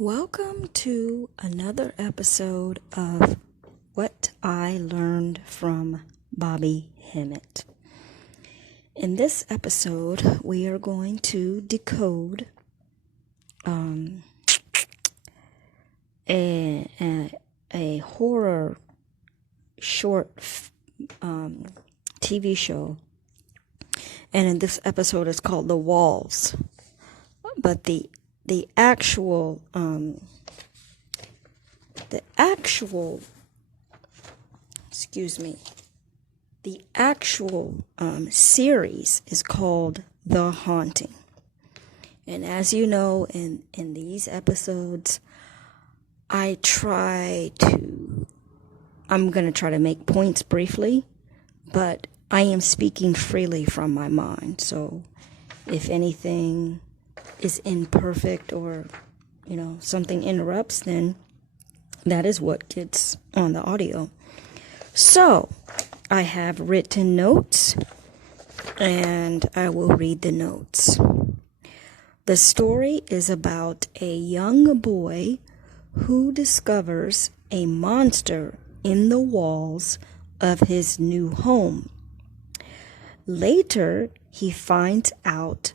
Welcome to another episode of What I Learned from Bobby Hemmit. In this episode, we are going to decode a horror short TV show. And in this episode, it's called The Walls. But the actual series is called The Haunting. And as you know, in these episodes, I'm going to try to make points briefly, but I am speaking freely from my mind. So if anything is imperfect or, something interrupts, then that is what gets on the audio. So I have written notes and I will read the notes. The story is about a young boy who discovers a monster in the walls of his new home. Later, he finds out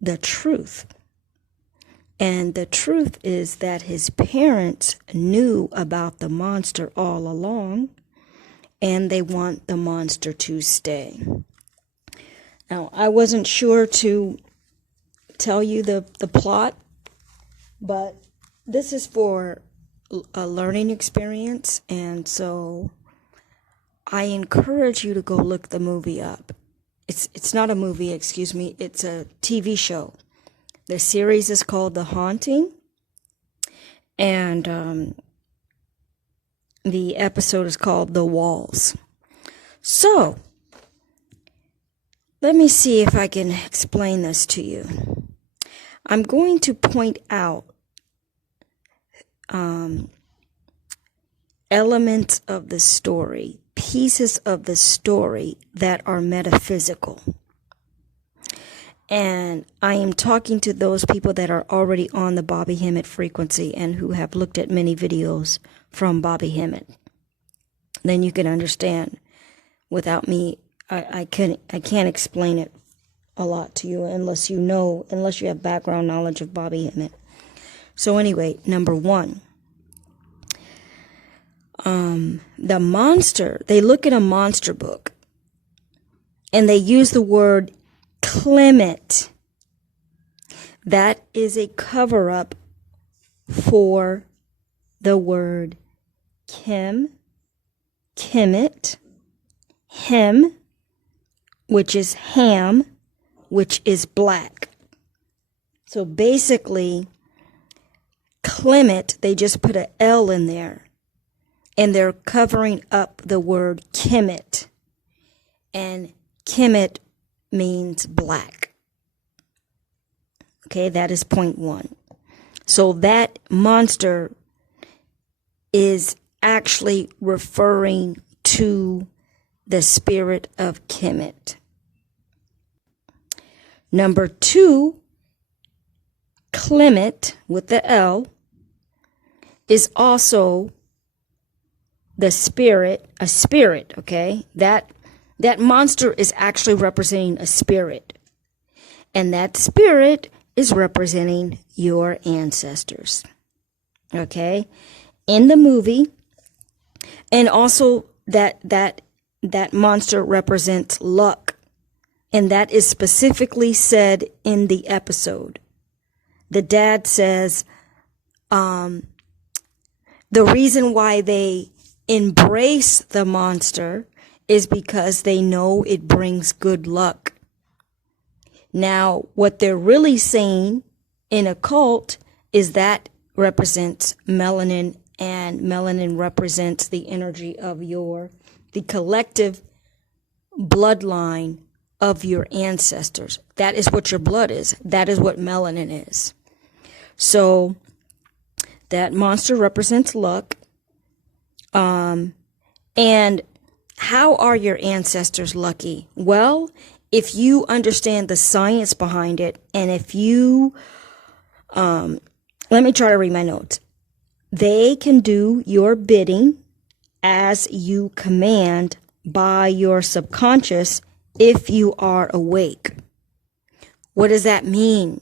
the truth. And the truth is that his parents knew about the monster all along, and they want the monster to stay. Now, I wasn't sure to tell you the plot, but this is for a learning experience, and so I encourage you to go look the movie up. It's not a movie, excuse me. It's a TV show. The series is called The Haunting, and the episode is called The Walls. So, let me see if I can explain this to you. I'm going to point out elements of the story, pieces of the story that are metaphysical. And I am talking to those people that are already on the Bobby Hemmit frequency and who have looked at many videos from Bobby Hemmit. Then you can understand. Without me, I can't explain it a lot to you unless you have background knowledge of Bobby Hemmit. So anyway, number one. The monster, they look at a monster book and they use the word Clement. That is a cover-up for the word Kemet, Hem, which is ham, which is black. So basically, Clement, they just put an L in there. And they're covering up the word Kemet. And Kemet means black. Okay, that is point one. So that monster is actually referring to the spirit of Kemet. Number two, Clement with the L is also a spirit, okay? That monster is actually representing a spirit. And that spirit is representing your ancestors. Okay? In the movie, and also that monster represents luck. And that is specifically said in the episode. The dad says, the reason why they embrace the monster is because they know it brings good luck. Now, what they're really saying in occult is that represents melanin, and melanin represents the energy of the collective bloodline of your ancestors. That is what your blood is. That is what melanin is. So, that monster represents luck. And how are your ancestors lucky? Well, if you understand the science behind it, and if you let me try to read my notes. They can do your bidding as you command by your subconscious if you are awake. What does that mean?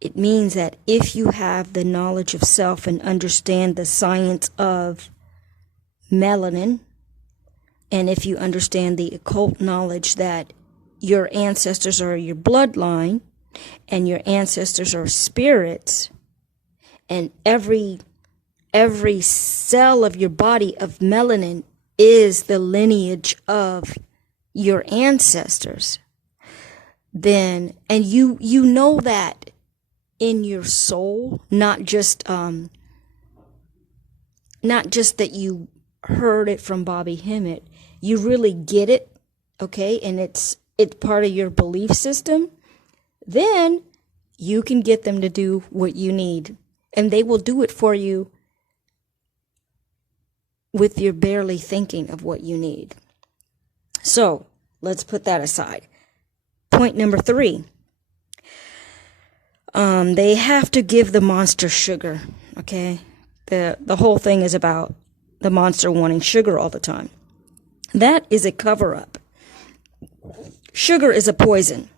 It means that if you have the knowledge of self and understand the science of melanin, and if you understand the occult knowledge that your ancestors are your bloodline and your ancestors are spirits, and every cell of your body of melanin is the lineage of your ancestors, then, and you know that in your soul, not just that you heard it from Bobby Hemmit, you really get it, okay, and it's part of your belief system, then you can get them to do what you need, and they will do it for you with your barely thinking of what you need. So let's put that aside. Point number 3. They have to give the monster sugar, okay? The whole thing is about the monster wanting sugar all the time. That is a cover-up. Sugar is a poison.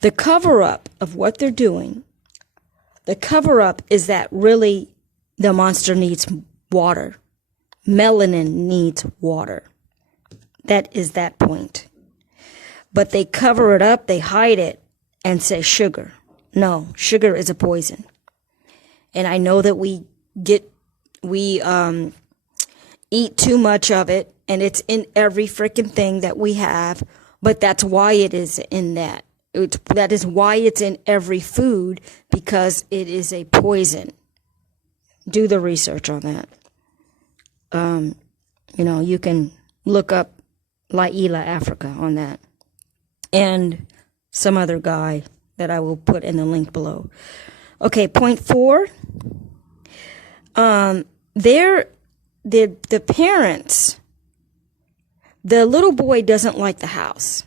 The cover-up of what they're doing, the cover-up is that really the monster needs water. Melanin needs water. That is that point. But they cover it up, they hide it, and say sugar. No, sugar is a poison. And I know that we eat too much of it, and it's in every freaking thing that we have, but that's why it is in that. That is why it's in every food, because it is a poison. Do the research on that. You can look up Laila Africa on that. And some other guy that I will put in the link below. Okay, point 4. The parents, the little boy doesn't like the house.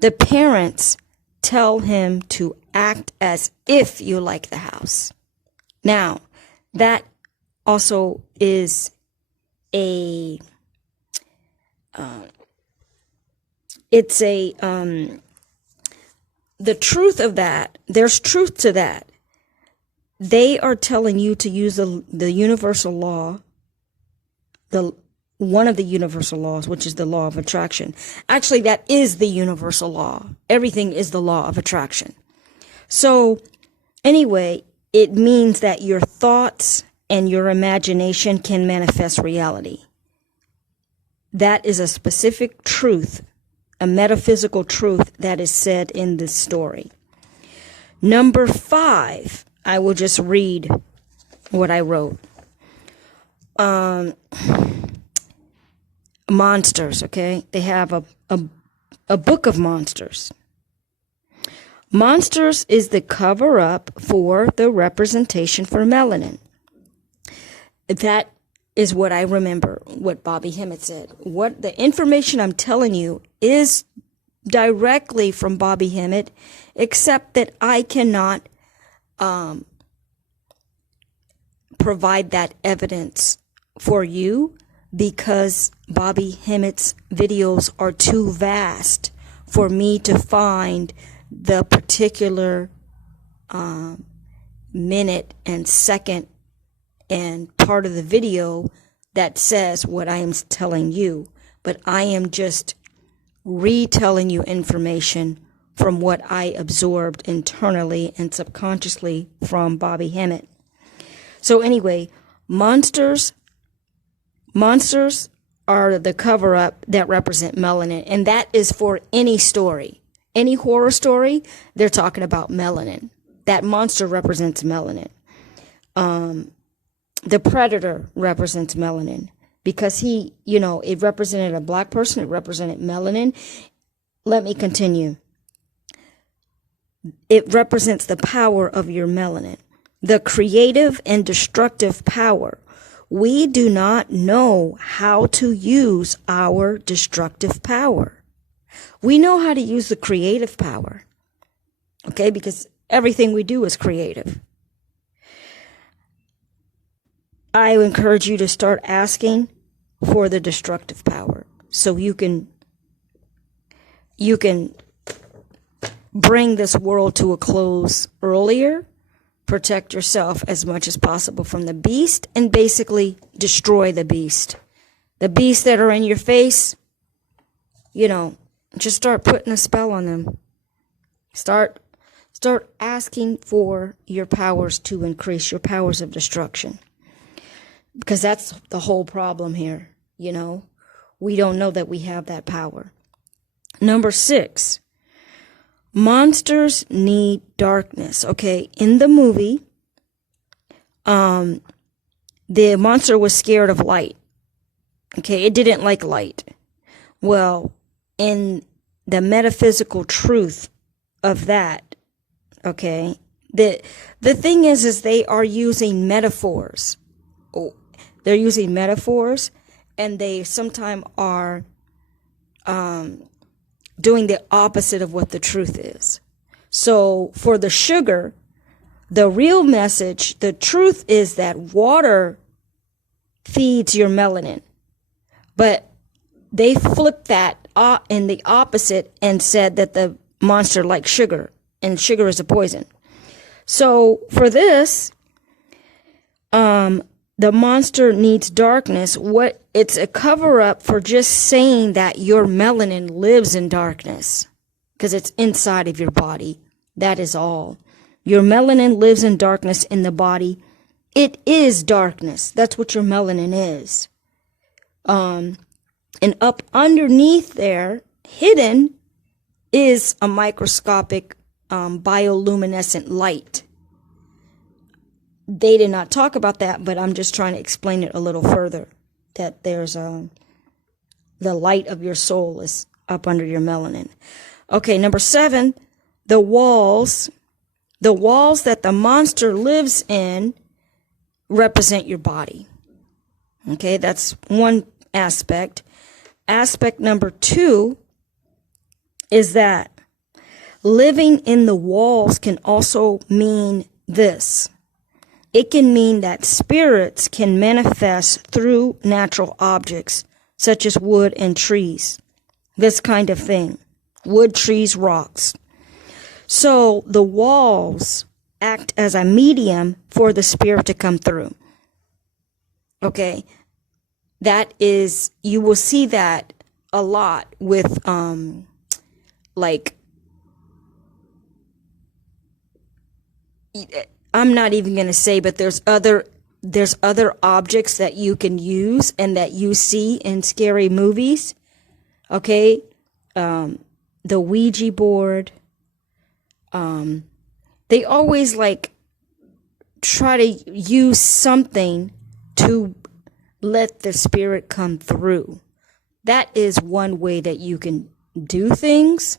The parents tell him to act as if you like the house. Now, that also is the truth of that, there's truth to that. They are telling you to use the universal law, one of the universal laws, which is the law of attraction. Actually, that is the universal law. Everything is the law of attraction. So, anyway, it means that your thoughts and your imagination can manifest reality. That is a specific truth, a metaphysical truth that is said in this story. Number 5, I will just read what I wrote. Monsters, okay? They have a book of monsters. Monsters is the cover-up for the representation for melanin. That is what I remember, what Bobby Hemmit said. What the information I'm telling you is directly from Bobby Hemmit, except that I cannot provide that evidence for you because Bobby Hemmit's videos are too vast for me to find the particular minute and second and part of the video that says what I am telling you, but I am just retelling you information from what I absorbed internally and subconsciously from Bobby Hemmit. So anyway, monsters are the cover-up that represent melanin, and that is for any story. Any horror story, they're talking about melanin. That monster represents melanin. The predator represents melanin because it represented a black person. It represented melanin. Let me continue. It represents the power of your melanin, the creative and destructive power. We do not know how to use our destructive power. We know how to use the creative power, okay? Because Everything we do is creative. I encourage you to start asking for the destructive power so you can bring this world to a close earlier, protect yourself as much as possible from the beast, and basically destroy the beast. The beasts that are in your face, just start putting a spell on them. Start asking for your powers to increase, your powers of destruction. Because that's the whole problem here, We don't know that we have that power. Number 6, monsters need darkness. Okay, in the movie, the monster was scared of light. Okay, it didn't like light. Well, in the metaphysical truth of that, okay, the thing is they are using metaphors. They're using metaphors, and they sometimes are doing the opposite of what the truth is. So for the sugar, the real message, the truth is that water feeds your melanin. But they flipped that in the opposite and said that the monster likes sugar, and sugar is a poison. So for this, the monster needs darkness. It's a cover-up for just saying that your melanin lives in darkness, because it's inside of your body. That is all. Your melanin lives in darkness in the body. It is darkness. That's what your melanin is. And up underneath there, hidden, is a microscopic bioluminescent light. They did not talk about that, but I'm just trying to explain it a little further. That there's the light of your soul is up under your melanin. Okay, number 7, the walls that the monster lives in represent your body. Okay, that's one aspect. Aspect number 2 is that living in the walls can also mean this. It can mean that spirits can manifest through natural objects, such as wood and trees. This kind of thing. Wood, trees, rocks. So the walls act as a medium for the spirit to come through. Okay. That is, you will see that a lot with, I'm not even going to say, but there's other objects that you can use and that you see in scary movies. Okay. The Ouija board. They always try to use something to let the spirit come through. That is one way that you can do things,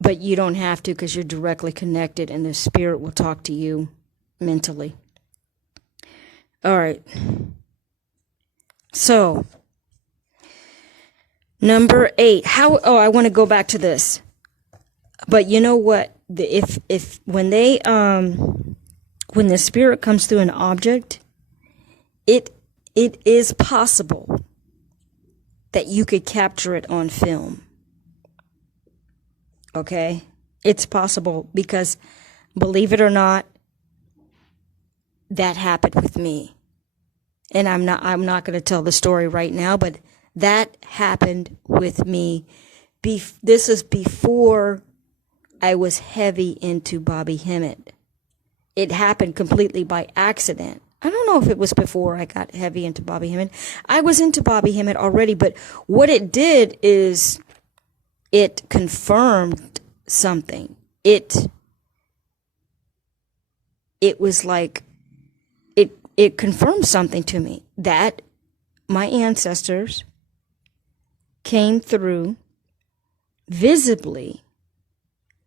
but you don't have to, because you're directly connected and the spirit will talk to you mentally. All right. So, number 8. I want to go back to this. But you know what? If when the spirit comes through an object, it is possible that you could capture it on film. Okay? It's possible because, believe it or not, that happened with me. And I'm not going to tell the story right now, but that happened with me. This is before I was heavy into Bobby Hemmit. It happened completely by accident. I don't know if it was before I got heavy into Bobby Hemmit. I was into Bobby Hemmit already, but what it did is it confirmed something. It was like it confirmed something to me, that my ancestors came through visibly.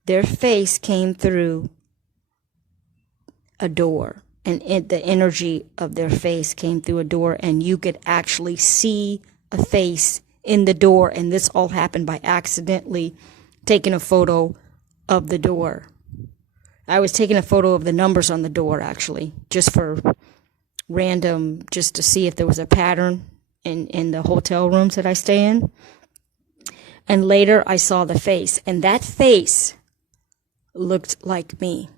Their face came through a door, and the energy of their face came through a door, and you could actually see a face in the door. And this all happened by accidentally taking a photo of the door. I was taking a photo of the numbers on the door, actually, just for random, just to see if there was a pattern in the hotel rooms that I stay in. And later I saw the face, and that face looked like me.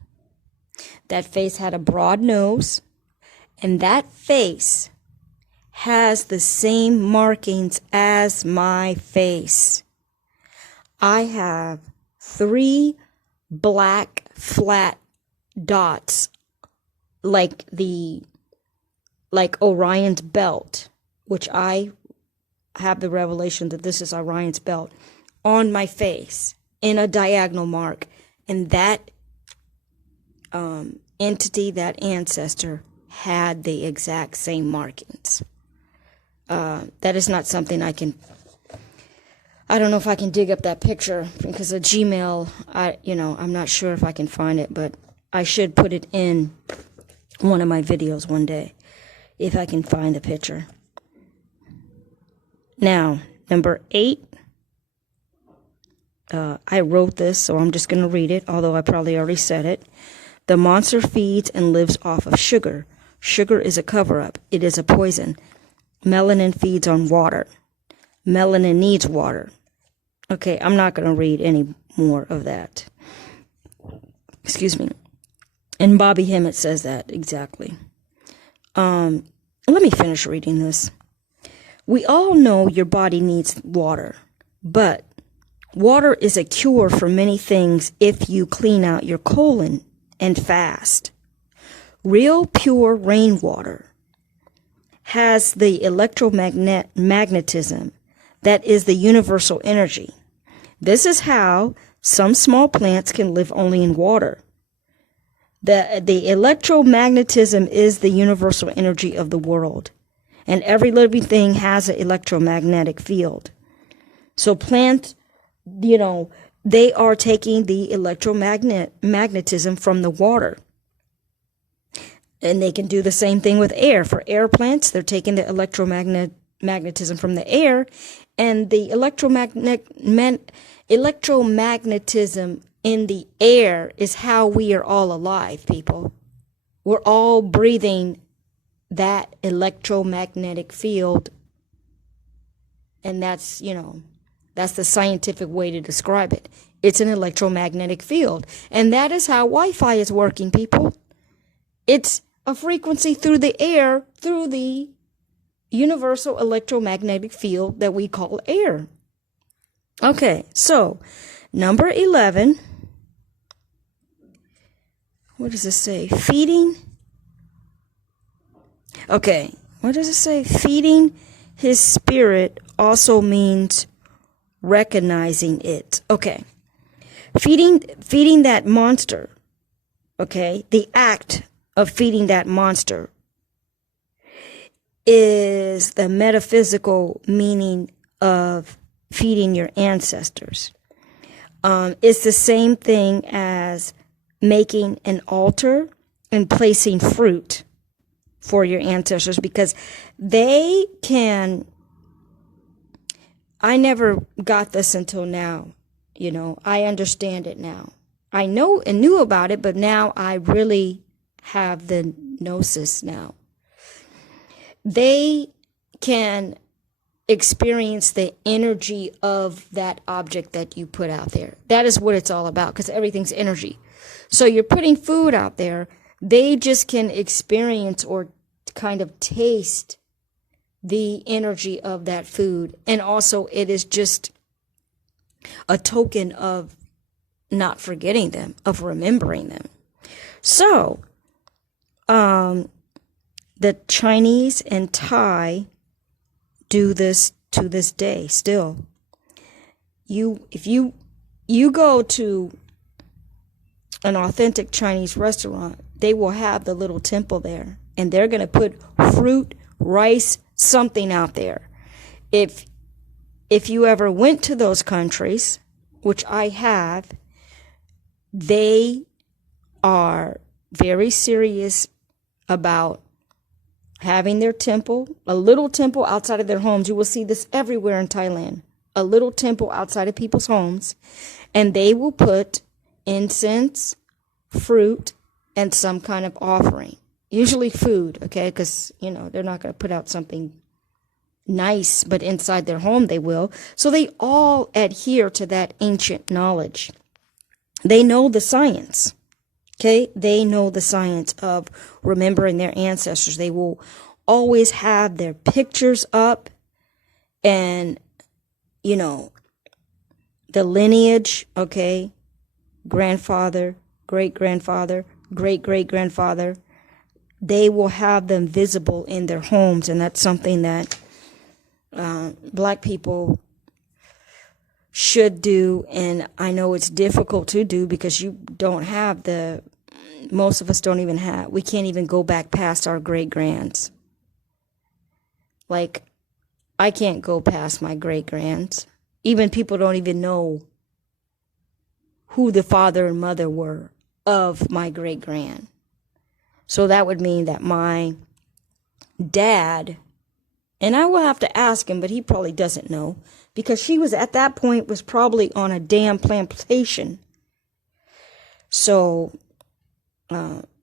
That face had a broad nose, and that face has the same markings as my face. I have 3 black flat dots like Orion's belt, which I have the revelation that this is Orion's belt, on my face in a diagonal mark. And that entity, that ancestor, had the exact same markings. That is not something I don't know if I can dig up that picture, because of Gmail, I'm not sure if I can find it, but I should put it in one of my videos one day, if I can find the picture. Now, number 8, I wrote this, so I'm just going to read it, although I probably already said it. The monster feeds and lives off of sugar. Sugar is a cover-up. It is a poison. Melanin feeds on water. Melanin needs water. Okay, I'm not going to read any more of that. Excuse me. And Bobby Hemmit says that exactly. Let me finish reading this. We all know your body needs water, but water is a cure for many things if you clean out your colon and fast. Real pure rainwater has the electromagnetism that is the universal energy. This is how some small plants can live only in water. The electromagnetism is the universal energy of the world, and every living thing has an electromagnetic field. So plants, they are taking the electromagnetism from the water. And they can do the same thing with air. For air plants, they're taking the electromagnetism from the air, and the electromagnetism in the air is how we are all alive, people. We're all breathing that electromagnetic field, and that's the scientific way to describe it. It's an electromagnetic field, and that is how Wi-Fi is working, people. It's a frequency through the air, through the universal electromagnetic field that we call air. Okay, so number 11. What does it say? Feeding. Okay, what does it say? Feeding his spirit also means recognizing it. Okay, feeding that monster. Okay, the act of feeding that monster is the metaphysical meaning of feeding your ancestors. It's the same thing as making an altar and placing fruit for your ancestors, because they can. I never got this until now. I understand it now. I know and knew about it, but now I really have the gnosis now. They can experience the energy of that object that you put out there. That is what it's all about, because everything's energy. So you're putting food out there, they just can experience or kind of taste the energy of that food. And also it is just a token of not forgetting them, of remembering them. So, the Chinese and Thai do this to this day still. If you go to an authentic Chinese restaurant, they will have the little temple there, and they're going to put fruit, rice, something out there. If you ever went to those countries, which I have, they are very serious about having their temple, a little temple outside of their homes. You will see this everywhere in Thailand. A little temple outside of people's homes, and they will put incense, fruit, and some kind of offering. Usually food, okay? Because, you know, they're not going to put out something nice, but inside their home they will. So they all adhere to that ancient knowledge. They know the science, okay? They know the science of remembering their ancestors. They will always have their pictures up and, you know, the lineage, okay? Grandfather, great-grandfather, great-great-grandfather. They will have them visible in their homes, and that's something that Black people should do. And I know it's difficult to do because you don't have most of us don't even have, we can't even go back past our great-grands. Like, I can't go past my great-grands. Even people don't even know who the father and mother were of my great-grand. So that would mean that my dad, and I will have to ask him, but he probably doesn't know, because she was at that point was probably on a damn plantation. So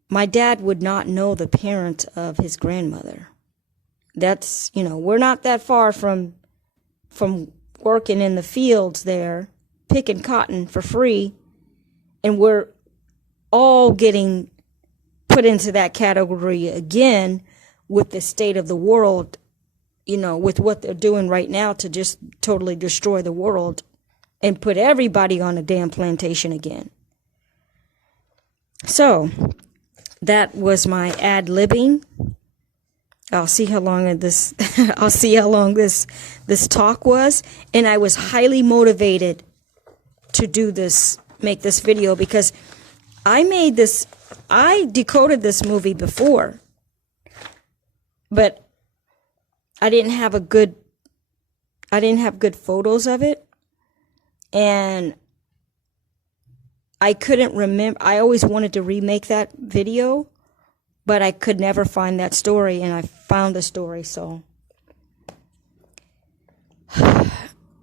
my dad would not know the parent of his grandmother. That's, you know, we're not that far from working in the fields there, picking cotton for free, and we're all getting put into that category again with the state of the world, you know, with what they're doing right now to just totally destroy the world and put everybody on a damn plantation again. So that was my ad-libbing. I'll see how long this I'll see how long this talk was, and I was highly motivated to do this, make this video, because I decoded this movie before, but I didn't have good photos of it, and I couldn't remember. I always wanted to remake that video, but I could never find that story, and I found the story. So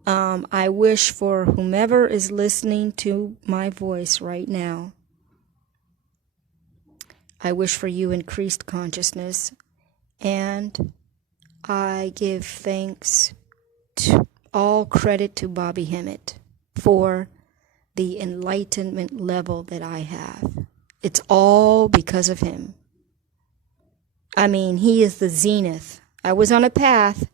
I wish for whomever is listening to my voice right now, I wish for you increased consciousness, and I give thanks to all credit to Bobby Hemmit for the enlightenment level that I have. It's all because of him. I mean, he is the zenith. I was on a path,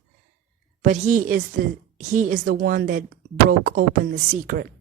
but he is the one that broke open the secret.